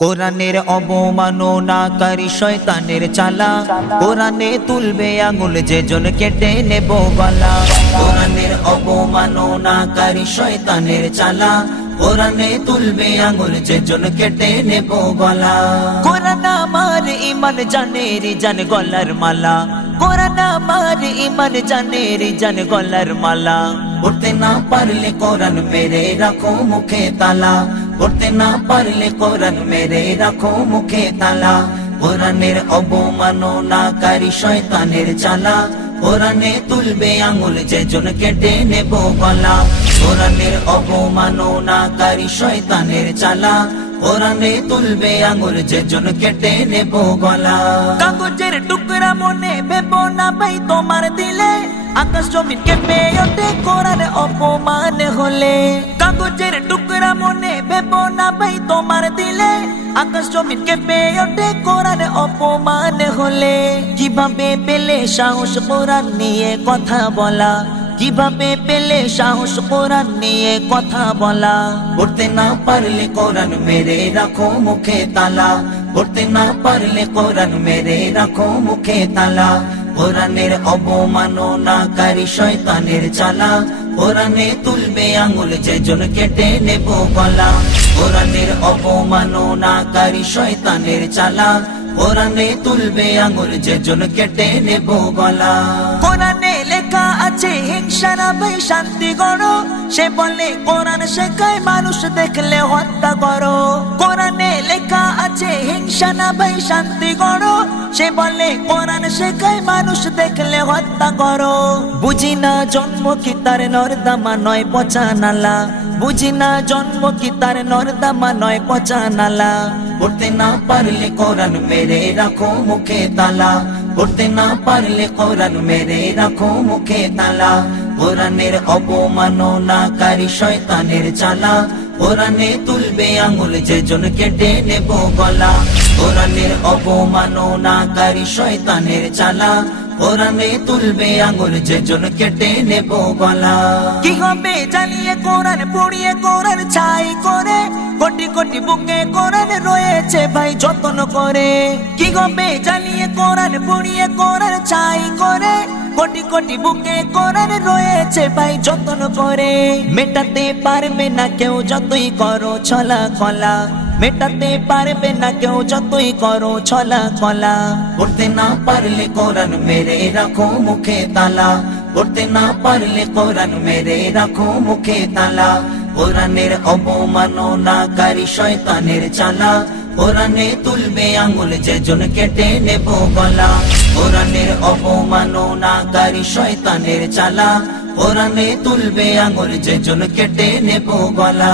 কোরআনের অবমাননাকারী শয়তানের চালা, কোরআনে তুলবে আঙুল যেজন কেটে নেব গলা। কোরআনের অবমাননাকারী শয়তানের চালা, কোরআনে তুলবে আঙুল যেজন কেটে নেব গলা। কোরআন আমার ঈমান জানের জান গলার মালা, কোরআন আমার ঈমান জানের জান গলার মালা। পড়তে না পারলে কোরআন মেরে রাখো মুখে তালা, পড়তে না পারলে কোরআন মেরে রাখো মুখে তালা। কোরআনের অবমাননাকারী শয়তানের চালা, কোরআনে তুলবে আঙুল যেজন কেটে নেব গলা। কোরআনের অবমাননাকারী শয়তানের চালা, কোরআনে তুলবে আঙুল যেজন কেটে নেব গলা। কাগজের টুকরা মনে ভেবো না ভাই তোমার দিলে, আকাশ জমিন কেঁপে ওঠে কোরআন অপমান হলে। কাগজের টুকরা মনে ভেবো না ভাই তোমার দিলে, আকাশ জমিন কেঁপে ওঠে কোরআন অপমান হলে। কিভাবে পেলে সাহস কোরআন নিয়ে কথা বলা, কিভাবে পেলে সাহস কোরআন নিয়ে কথা বলা। পড়তে না পারলে কোরআন মেরে রাখো মুখে তালা, পড়তে না পারলে কোরআন মেরে রাখো মুখে তালা। কোরআনের অবমাননাকারী শয়তানের চালা, কোরআনে তুলবে আঙুল যেজন কেটে নেব গলা। কোরআনের অবমাননাকারী শয়তানের চালা, কোরআনে তুলবে আঙুল যেজন কেটে নেব গলা। কোরআনে লেখা আছে হিংসা না ভাই শান্তি গড়ো, সে বলে কোরআন শেখায় মানুষ দেখলে হত্যা করো। কোরআনে লেখা আছে হিংসা না ভাই শান্তি গড়ো, সে বলে কোরআন শেখায় মানুষ দেখলে হত্যা করো। বুঝি না জন্ম কি তার নর্দমা নয় পচা নালা, বুঝি না জন্ম কি তার নর্দমা নয় পচা নালা। পড়তে না পারলে কোরআন মেরে রাখো মুখে তালা, পড়তে না পারলে কোরআন মেরে রাখো মুখে তালা। কোরআনের অবমাননাকারী শয়তানের চালা, কোরআনে তুলবে আঙুল যেজন কেটে নেব গলা। কোরআনের অবমাননাকারী শয়তানের চালা, কোরআনে তুলবে আঙুল যেজন কেটে নেব গলা। কি হবে জ্বালিয়ে কোরআন পুড়িয়ে কোরআন ছাই করে, কোটি কোটি বুকে কোরআন রয়েছে ভাই যত্ন করে। কি হবে জ্বালিয়ে কোরআন পুড়িয়ে কোরআন ছাই করে, কোটি কোটি বুকে কোরআন রয়েছে ভাই যত্ন করে। মেটাতে পারবে না কেউ যতই করো ছলা কলা, মেটাতে পারবে না কেউ যতই করো ছলা কলা। পড়তে না পারলে কোরআন মেরে রাখো মুখে তালা, পড়তে না পারলে কোরআন মেরে রাখো মুখে তালা। কোরআনের অবমাননাকারী শয়তানের চালা, কোরআনে তুলবে আঙুল যেজন কেটে নেব গলা। কোরআনের অবমাননাকারী শয়তানের চালা, কোরআনে তুলবে আঙুল যেজন কেটে নেব গলা।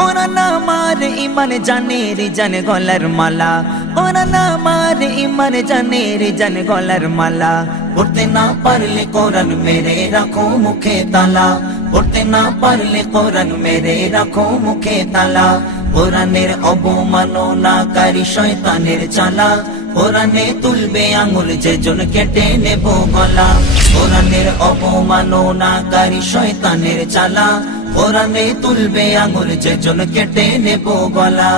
কোরআন আমার ঈমান জানের জান গলার মালা, কোরআন আমার ঈমান জানের জান গলার মালা। পড়তে না পারলে কোরআন মেরে রাখো মুখে তালা, পড়তে না পারলে কোরআন মেরে রাখো মুখে তালা। কোরআনের অবমাননাকারী শয়তানের চালা, কোরআনে তুলবে আঙুল যেজন কেটে নেব গলা। কোরআনের অবমাননাকারী শয়তানের চালা, কোরআনে তুলবে আঙুল যেজন কেটে নেব গলা।